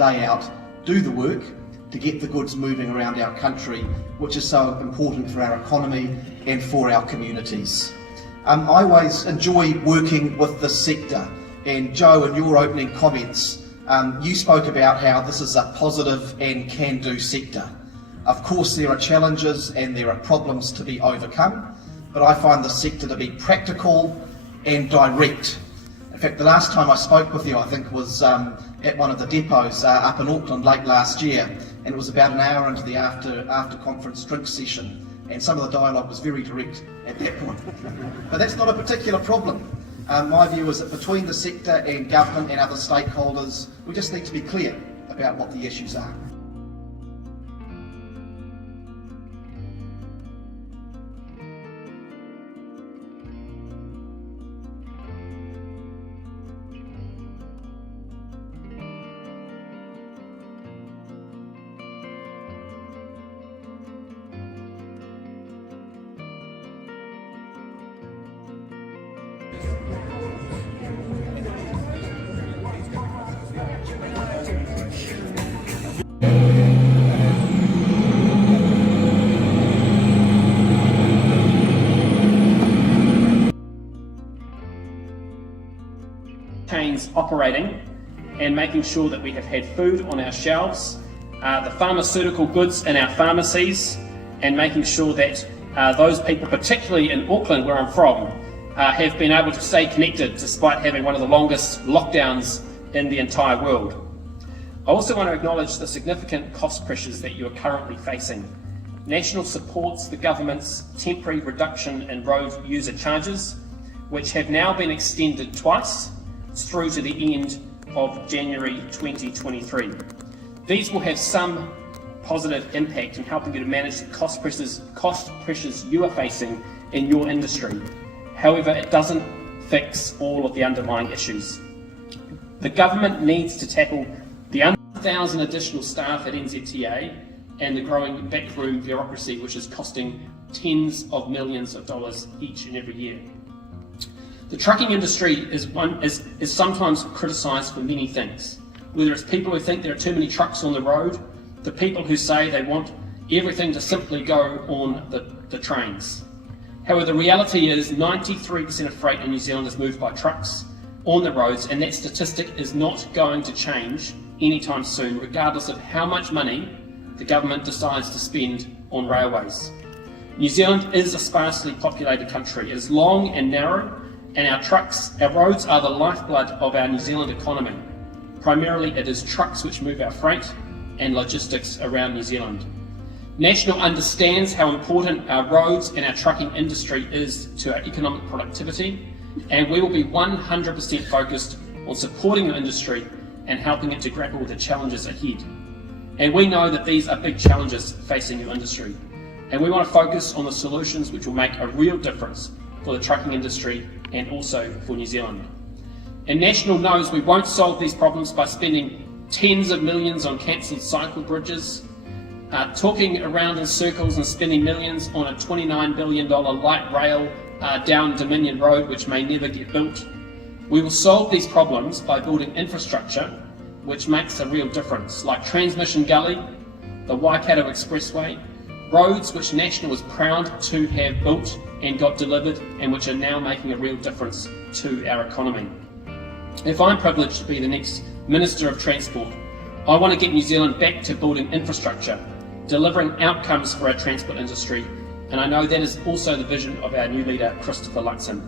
day out, do the work to get the goods moving around our country, which is so important for our economy and for our communities. I always enjoy working with this sector, and Joe, in your opening comments, you spoke about how this is a positive and can-do sector. Of course there are challenges and there are problems to be overcome, but I find the sector to be practical and direct. In fact, the last time I spoke with you, I think, was at one of the depots up in Auckland late last year, and it was about an hour into the after conference drink session, and some of the dialogue was very direct at that point. But that's not a particular problem. My view is that between the sector and government and other stakeholders, we just need to be clear about what the issues are. Chains operating and making sure that we have had food on our shelves, the pharmaceutical goods in our pharmacies, and making sure that those people, particularly in Auckland where I'm from, have been able to stay connected despite having one of the longest lockdowns in the entire world. I also want to acknowledge the significant cost pressures that you are currently facing. National supports the government's temporary reduction in road user charges, which have now been extended twice through to the end of January 2023. These will have some positive impact in helping you to manage the cost pressures you are facing in your industry. However, it doesn't fix all of the underlying issues. The government needs to tackle the 1,000 additional staff at NZTA and the growing backroom bureaucracy, which is costing tens of millions of dollars each and every year. The trucking industry is sometimes criticised for many things, whether it's people who think there are too many trucks on the road, the people who say they want everything to simply go on the trains. However, the reality is 93% of freight in New Zealand is moved by trucks on the roads, and that statistic is not going to change anytime soon, regardless of how much money the government decides to spend on railways. New Zealand is a sparsely populated country. It is long and narrow, and our roads are the lifeblood of our New Zealand economy. Primarily it is trucks which move our freight and logistics around New Zealand. National understands how important our roads and our trucking industry is to our economic productivity, and we will be 100% focused on supporting the industry and helping it to grapple with the challenges ahead. And we know that these are big challenges facing your industry, and we want to focus on the solutions which will make a real difference for the trucking industry and also for New Zealand. And National knows we won't solve these problems by spending tens of millions on cancelled cycle bridges, talking around in circles and spending millions on a $29 billion light rail down Dominion Road which may never get built. We will solve these problems by building infrastructure which makes a real difference, like Transmission Gully, the Waikato Expressway, roads which National was proud to have built and got delivered and which are now making a real difference to our economy. If I'm privileged to be the next Minister of Transport, I want to get New Zealand back to building infrastructure, delivering outcomes for our transport industry, and I know that is also the vision of our new leader, Christopher Luxon.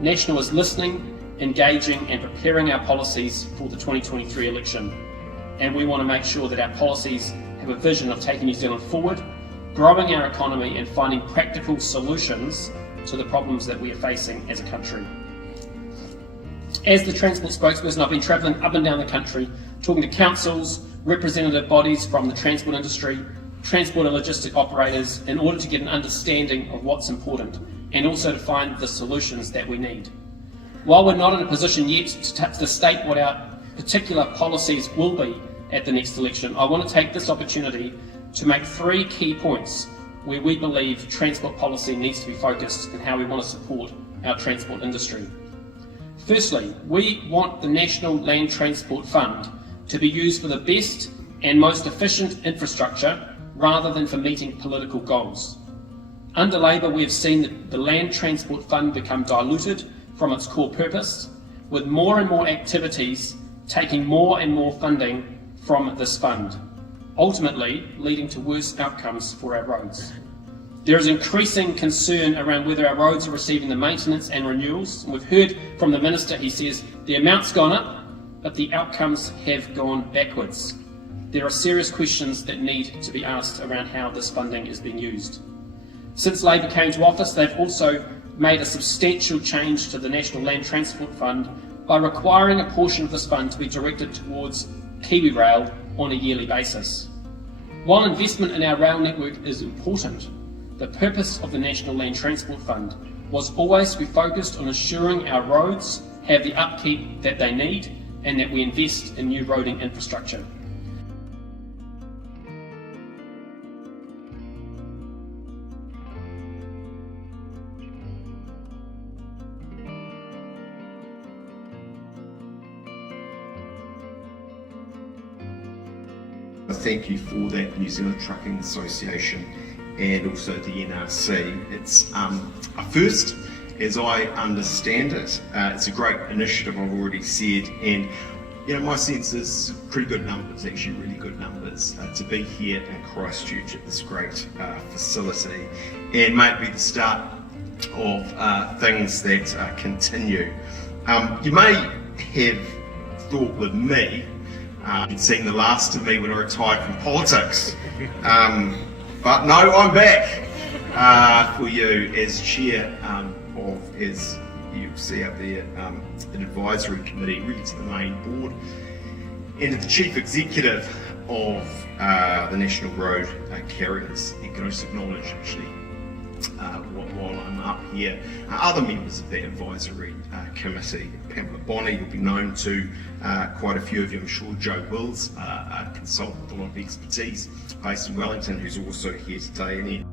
National is listening, engaging and preparing our policies for the 2023 election, and we want to make sure that our policies have a vision of taking New Zealand forward, growing our economy and finding practical solutions to the problems that we are facing as a country. As the transport spokesperson, I've been travelling up and down the country, talking to councils, representative bodies from the transport industry, transport and logistic operators, in order to get an understanding of what's important and also to find the solutions that we need. While we're not in a position yet to state what our particular policies will be at the next election, I want to take this opportunity to make 3 key points where we believe transport policy needs to be focused and how we want to support our transport industry. Firstly, we want the National Land Transport Fund to be used for the best and most efficient infrastructure rather than for meeting political goals. Under Labour, we have seen the Land Transport Fund become diluted from its core purpose, with more and more activities taking more and more funding from this fund, ultimately leading to worse outcomes for our roads. There is increasing concern around whether our roads are receiving the maintenance and renewals. We've heard from the Minister, he says the amount's gone up, but the outcomes have gone backwards. There are serious questions that need to be asked around how this funding is being used. Since Labour came to office, they've also made a substantial change to the National Land Transport Fund by requiring a portion of this fund to be directed towards Kiwi Rail on a yearly basis. While investment in our rail network is important, the purpose of the National Land Transport Fund was always to be focused on ensuring our roads have the upkeep that they need and that we invest in new roading infrastructure. Thank you for that, New Zealand Trucking Association and also the NRC. It's a first, as I understand it. It's a great initiative, I've already said, and my sense is pretty good numbers, actually really good numbers, to be here in Christchurch at this great facility, and may be the start of things that continue. You may have thought with me, you'd seen the last of me when I retired from politics, but no, I'm back for you as chair of, as you see up there, an advisory committee, really to the main board, and the chief executive of the National Road Carriers. And can I just acknowledge, actually, while I'm up here, other members of that advisory committee. Pamela Bonney, you'll be known to quite a few of you, I'm sure. Joe Wills, a consultant with a lot of expertise based in Wellington, who's also here today. And